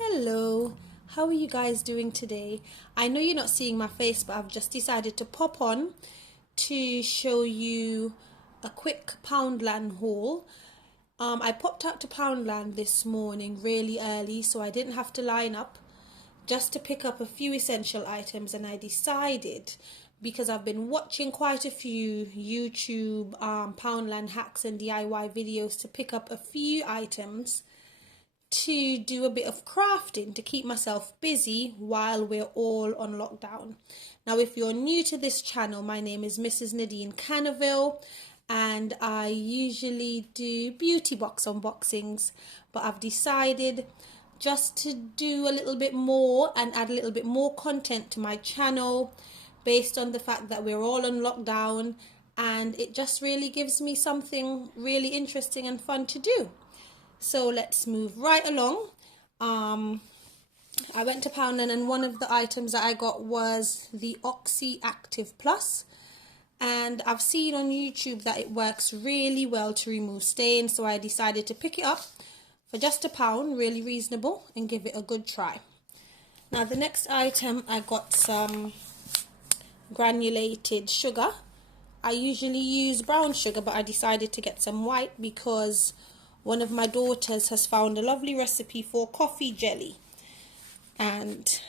Hello, how are you guys doing today? I know you're not seeing my face, but I've just decided to pop on to show you a quick Poundland haul. I popped out to Poundland this morning really early, so I didn't have to line up, just to pick up a few essential items, and I decided, because I've been watching quite a few YouTube Poundland hacks and DIY videos, to pick up a few items to do a bit of crafting to keep myself busy while we're all on lockdown. Now, if you're new to this channel, my name is Mrs. Nadine Canaville, and I usually do beauty box unboxings, but I've decided just to do a little bit more and add a little bit more content to my channel based on the fact that we're all on lockdown, and it just really gives me something really interesting and fun to do. So let's move right along. I went to Poundland, and one of the items that I got was the Oxy Active Plus, and I've seen on YouTube that it works really well to remove stains, so I decided to pick it up for just £1, really reasonable, and give it a good try. Now, the next item, I got some granulated sugar. I usually use brown sugar, but I decided to get some white because one of my daughters has found a lovely recipe for coffee jelly, and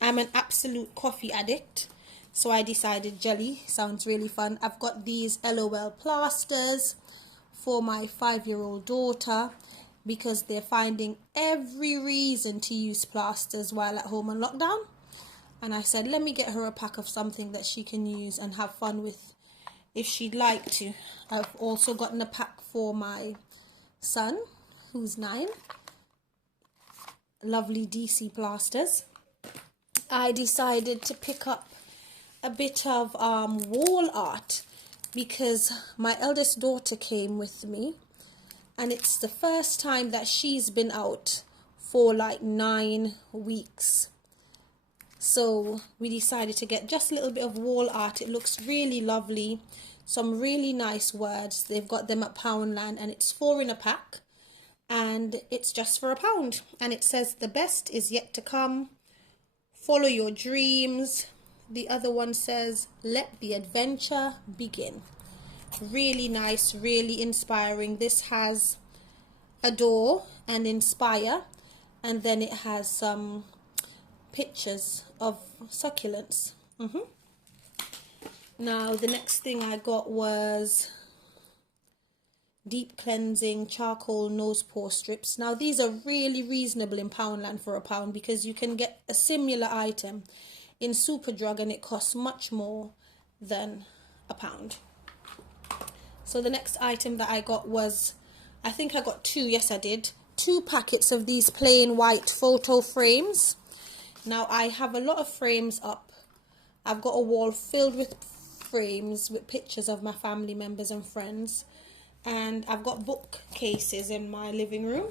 I'm an absolute coffee addict, so I decided jelly sounds really fun. I've got these LOL plasters for my 5-year-old daughter because they're finding every reason to use plasters while at home on lockdown, and I said let me get her a pack of something that she can use and have fun with if she'd like to. I've also gotten a pack for my son, who's 9, lovely DC plasters. I decided to pick up a bit of wall art because my eldest daughter came with me, and it's the first time that she's been out for like 9 weeks. So we decided to get just a little bit of wall art. It looks really lovely. Some really nice words. They've got them at Poundland, and it's 4 in a pack, and it's just for £1. And it says the best is yet to come, follow your dreams. The other one says let the adventure begin. Really nice, really inspiring. This has adore and inspire, and then it has some pictures of succulents. Now, the next thing I got was deep cleansing charcoal nose pore strips. Now, these are really reasonable in Poundland for £1 because you can get a similar item in Superdrug and it costs much more than £1. So the next item that I got was, I think I got 2, yes I did, 2 packets of these plain white photo frames. Now, I have a lot of frames up. I've got a wall filled with frames with pictures of my family members and friends, and I've got bookcases in my living room,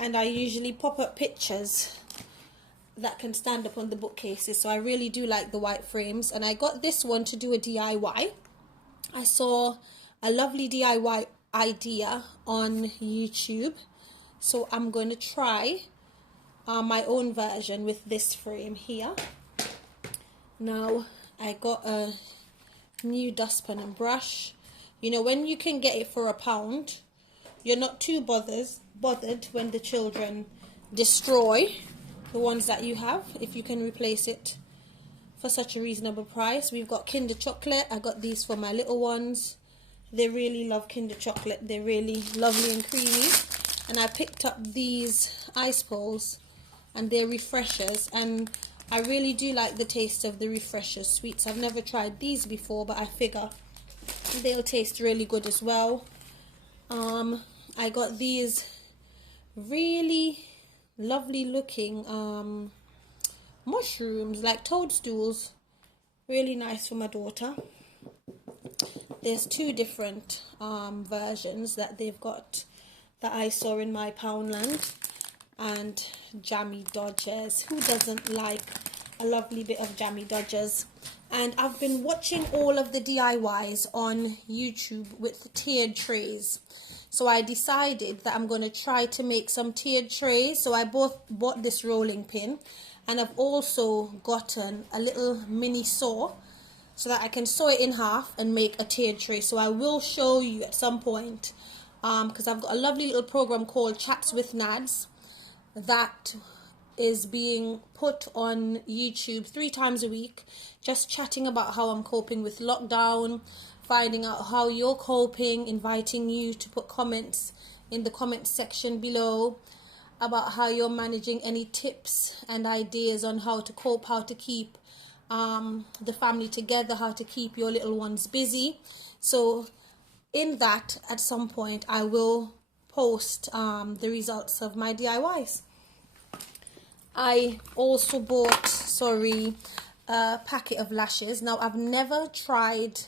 and I usually pop up pictures that can stand up on the bookcases, so I really do like the white frames. And I got this one to do a DIY. I saw a lovely DIY idea on YouTube, so I'm going to try my own version with this frame here. Now, I got a new dustpan and brush. You know, when you can get it for £1, you're not too bothered when the children destroy the ones that you have, if you can replace it for such a reasonable price. We've got Kinder Chocolate. I got these for my little ones. They really love Kinder Chocolate. They're really lovely and creamy. And I picked up these ice poles, and they're refreshers, and I really do like the taste of the refreshers sweets. I've never tried these before, but I figure they'll taste really good as well. I got these really lovely looking mushrooms, like toadstools. Really nice for my daughter. There's 2 different versions that they've got that I saw in my Poundland. And jammy dodgers. Who doesn't like a lovely bit of jammy dodgers? And I've been watching all of the DIYs on YouTube with tiered trays. So I decided that I'm going to try to make some tiered trays. So I bought this rolling pin, and I've also gotten a little mini saw so that I can saw it in half and make a tiered tray. So I will show you at some point, because I've got a lovely little program called Chats with Nads that is being put on YouTube 3 times a week, just chatting about how I'm coping with lockdown, finding out how you're coping, inviting you to put comments in the comment section below about how you're managing, any tips and ideas on how to cope, how to keep the family together, how to keep your little ones busy. So in that, at some point, I will post the results of my DIYs. I also bought, a packet of lashes. Now, I've never tried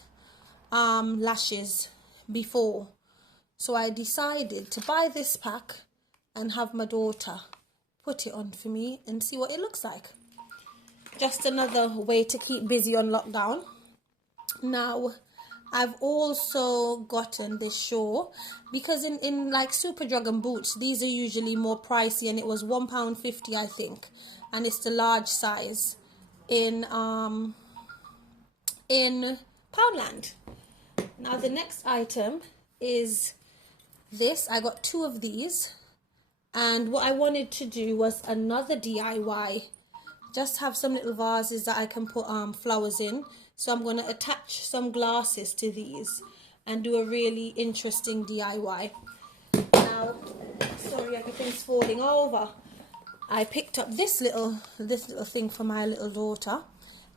lashes before, so I decided to buy this pack and have my daughter put it on for me and see what it looks like. Just another way to keep busy on lockdown. Now, I've also gotten this shawl because in like Superdrug and Boots, these are usually more pricey, and it was £1.50 I think, and it's the large size in Poundland. Now the next item is this. I got 2 of these, and what I wanted to do was another DIY. Just have some little vases that I can put flowers in. So I'm going to attach some glasses to these and do a really interesting DIY. Now, sorry, everything's falling over. I picked up this little thing for my little daughter,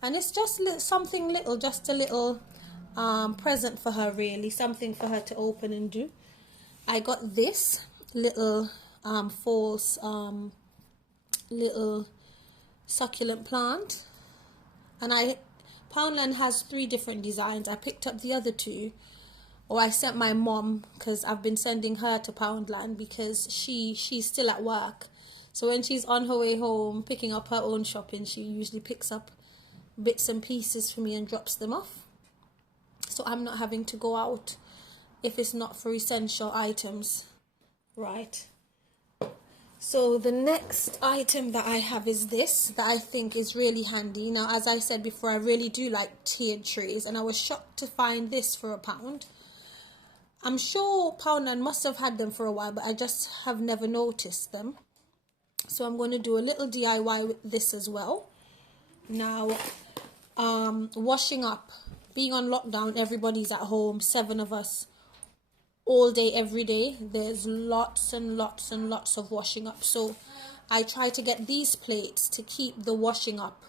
and it's just something little, just a little present for her, really, something for her to open and do. I got this little false little succulent plant, and Poundland has 3 different designs. I picked up the other 2, or I sent my mom, because I've been sending her to Poundland because she's still at work. So when she's on her way home picking up her own shopping, she usually picks up bits and pieces for me and drops them off. So I'm not having to go out if it's not for essential items, right? So the next item that I have is this, that I think is really handy. Now, as I said before, I really do like tiered trays, and I was shocked to find this for £1. I'm sure Poundland must have had them for a while, but I just have never noticed them. So I'm going to do a little DIY with this as well. Now, washing up. Being on lockdown, everybody's at home, 7 of us, all day, every day. There's lots and lots and lots of washing up. So I try to get these plates to keep the washing up,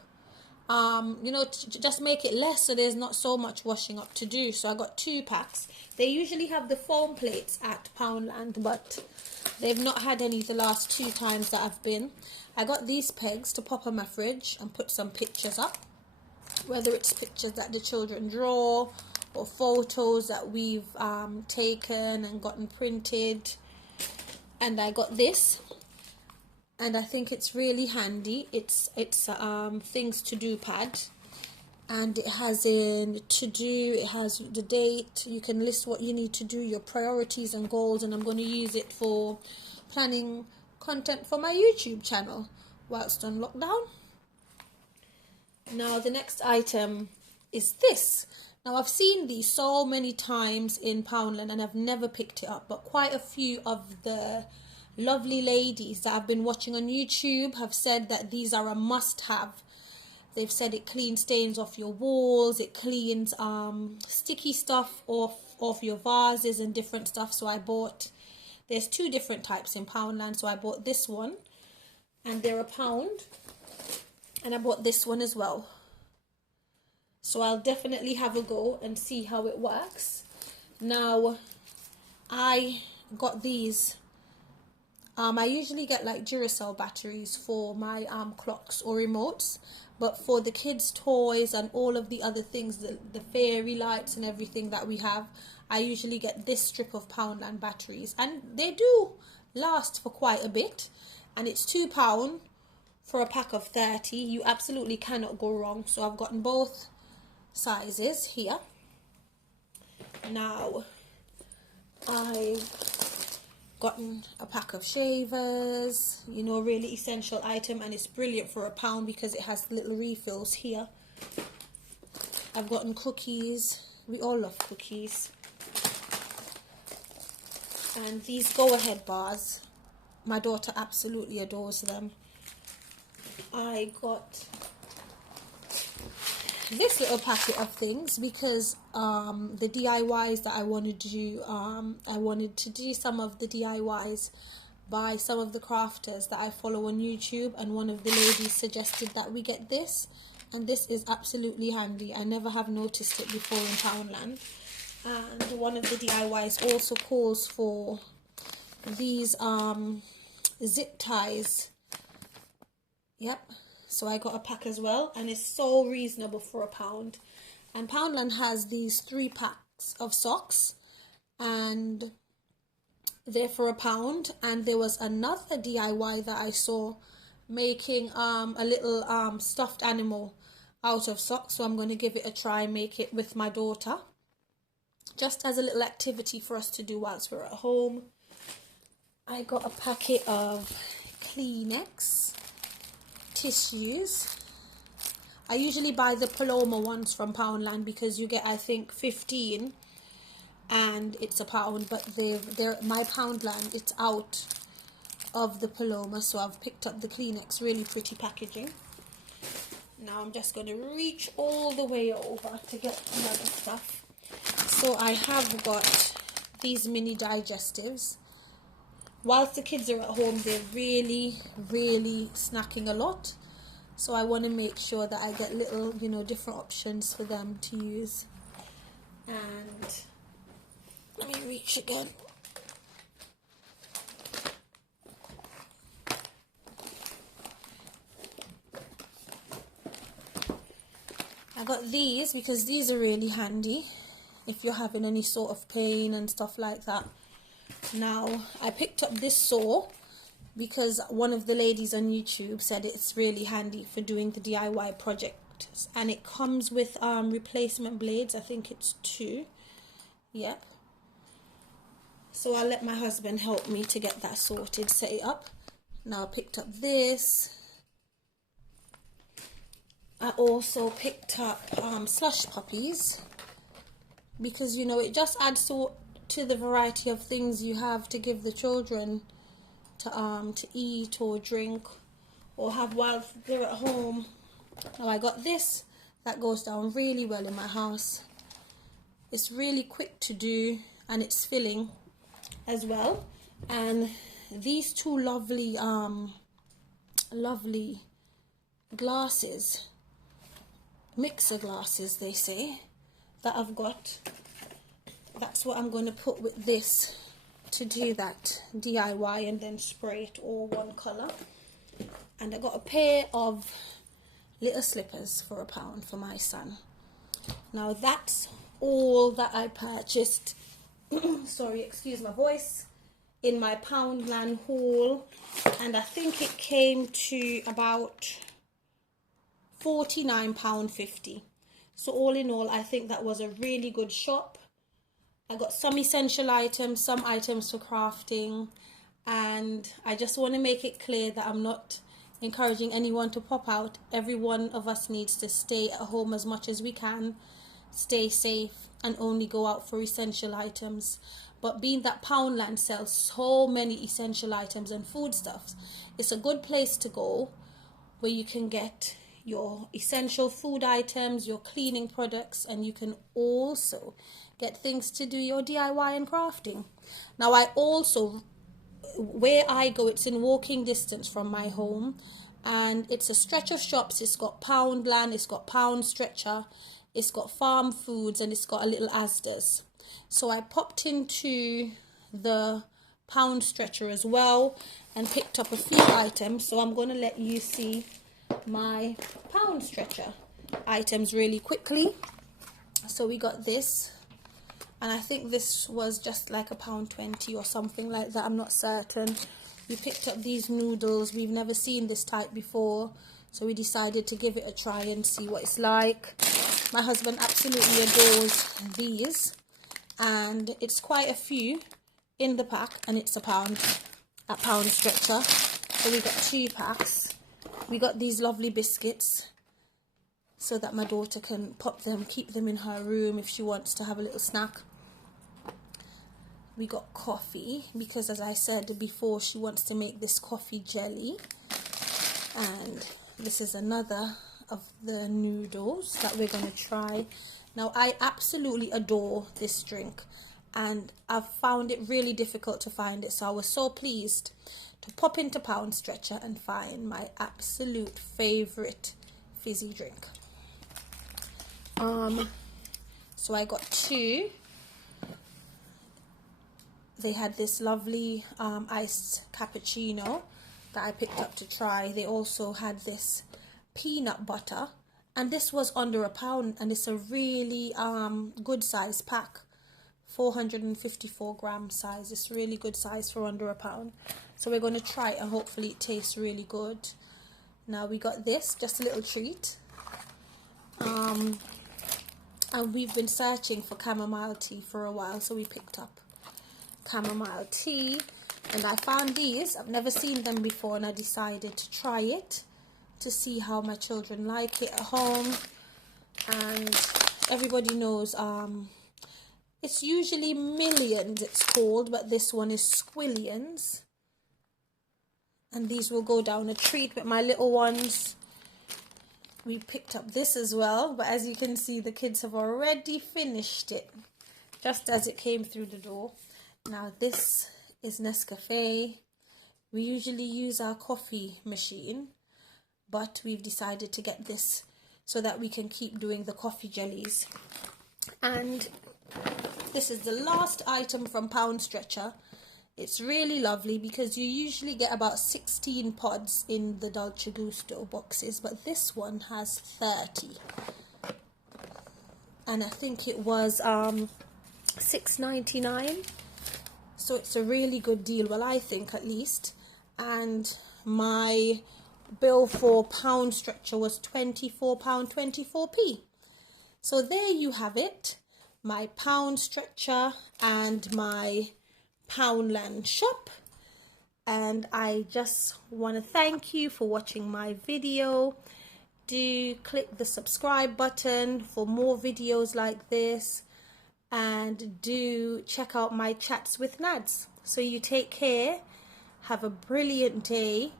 to just make it less, so there's not so much washing up to do. So I got 2 packs. They usually have the foam plates at Poundland, but they've not had any the last 2 times that I've been. I got these pegs to pop on my fridge and put some pictures up, whether it's pictures that the children draw or photos that we've taken and gotten printed. And I got this, and I think it's really handy. It's things to do pad, and it has in to do, it has the date. You can list what you need to do, your priorities and goals, and I'm going to use it for planning content for my YouTube channel whilst on lockdown. Now the next item is this. Now I've seen these so many times in Poundland and I've never picked it up, but quite a few of the lovely ladies that I've been watching on YouTube have said that these are a must-have. They've said it cleans stains off your walls, it cleans sticky stuff off your vases and different stuff. So I bought, there's 2 different types in Poundland, so I bought this one, and they're £1. And I bought this one as well. So I'll definitely have a go and see how it works. Now, I got these. I usually get like Duracell batteries for my clocks or remotes. But for the kids' toys and all of the other things, the fairy lights and everything that we have, I usually get this strip of Poundland batteries. And they do last for quite a bit. And it's £2 for a pack of 30. You absolutely cannot go wrong. So I've gotten both sizes here. Now, I Gotten a pack of shavers, you know, really essential item, and it's brilliant for £1 because it has little refills here. I've gotten cookies. We all love cookies. And these go-ahead bars, my daughter absolutely adores them. I got this little packet of things because the DIYs that I wanted to do, I wanted to do some of the DIYs by some of the crafters that I follow on YouTube, and one of the ladies suggested that we get this, and this is absolutely handy. I never have noticed it before in Poundland. And one of the DIYs also calls for these zip ties. Yep. So I got a pack as well, and it's so reasonable for £1. And Poundland has these 3 packs of socks, and they're for £1. And there was another DIY that I saw making a little stuffed animal out of socks. So I'm going to give it a try, make it with my daughter, just as a little activity for us to do whilst we're at home. I got a packet of Kleenex tissues. I usually buy the Paloma ones from Poundland because you get, I think, 15 and it's £1, but they're my Poundland, it's out of the Paloma, so I've picked up the Kleenex. Really pretty packaging. Now I'm just going to reach all the way over to get the other stuff. So I have got these mini digestives. Whilst the kids are at home, they're really snacking a lot. So I want to make sure that I get little, you know, different options for them to use. And let me reach again. I got these because these are really handy if you're having any sort of pain and stuff like that. Now, I picked up this saw because one of the ladies on YouTube said it's really handy for doing the DIY project, and it comes with replacement blades. I think it's 2. Yep. So I'll let my husband help me to get that sorted, set it up. Now I picked up this. I also picked up slush puppies because, you know, it just adds to the variety of things you have to give the children to eat or drink or have while they're at home. Now I got this that goes down really well in my house. It's really quick to do and it's filling as well. And these 2 lovely glasses, mixer glasses they say, that I've got, that's what I'm going to put with this to do that DIY and then spray it all one colour. And I got a pair of little slippers for £1 for my son. Now that's all that I purchased sorry, excuse my voice, in my Poundland haul, and I think it came to about £49.50. So all in all, I think that was a really good shop. I got some essential items, some items for crafting, and I just want to make it clear that I'm not encouraging anyone to pop out. Every one of us needs to stay at home as much as we can, stay safe, and only go out for essential items. But being that Poundland sells so many essential items and foodstuffs, it's a good place to go where you can get your essential food items, your cleaning products, and you can also get things to do your DIY and crafting. Now I also, where I go, it's in walking distance from my home, and it's a stretch of shops. It's got Poundland, it's got Poundstretcher, it's got farm foods, and it's got a little Asda's. So I popped into the Poundstretcher as well and picked up a few items. So I'm going to let you see my Poundstretcher items really quickly. So we got this, and I think this was just like £1.20 or something like that, I'm not certain. We picked up these noodles. We've never seen this type before, so we decided to give it a try and see what it's like. My husband absolutely adores these, and it's quite a few in the pack, and it's £1 at Poundstretcher. So we got 2 packs. We got these lovely biscuits so that my daughter can pop them, keep them in her room if she wants to have a little snack. We got coffee because, as I said before, she wants to make this coffee jelly. And this is another of the noodles that we're going to try. Now, I absolutely adore this drink, and I've found it really difficult to find it. So I was so pleased to pop into Poundstretcher and find my absolute favourite fizzy drink. So I got 2. They had this lovely iced cappuccino that I picked up to try. They also had this peanut butter, and this was under £1, and it's a really good size pack, 454 gram size. It's really good size for under £1. So we're going to try it, and hopefully it tastes really good. Now we got this, just a little treat. And we've been searching for chamomile tea for a while, so we picked up chamomile tea, and I found these. I've never seen them before, and I decided to try it to see how my children like it at home. And everybody knows it's usually Millions, it's called, but this one is Squillions, and these will go down a treat with my little ones. We picked up this as well, but as you can see, the kids have already finished it just as it came through the door. Now this is Nescafe. We usually use our coffee machine, but we've decided to get this so that we can keep doing the coffee jellies. And this is the last item from Poundstretcher. It's really lovely because you usually get about 16 pods in the Dolce Gusto boxes, but this one has 30. And I think it was $6.99. So it's a really good deal, well, I think at least. And my bill for Poundstretcher was £24.24p. So there you have it, my Poundstretcher and my Poundland shop. And I just want to thank you for watching my video. Do click the subscribe button for more videos like this, and do check out my chats with Nads. So you take care, have a brilliant day,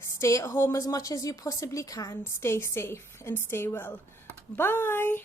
stay at home as much as you possibly can, stay safe and stay well. Bye.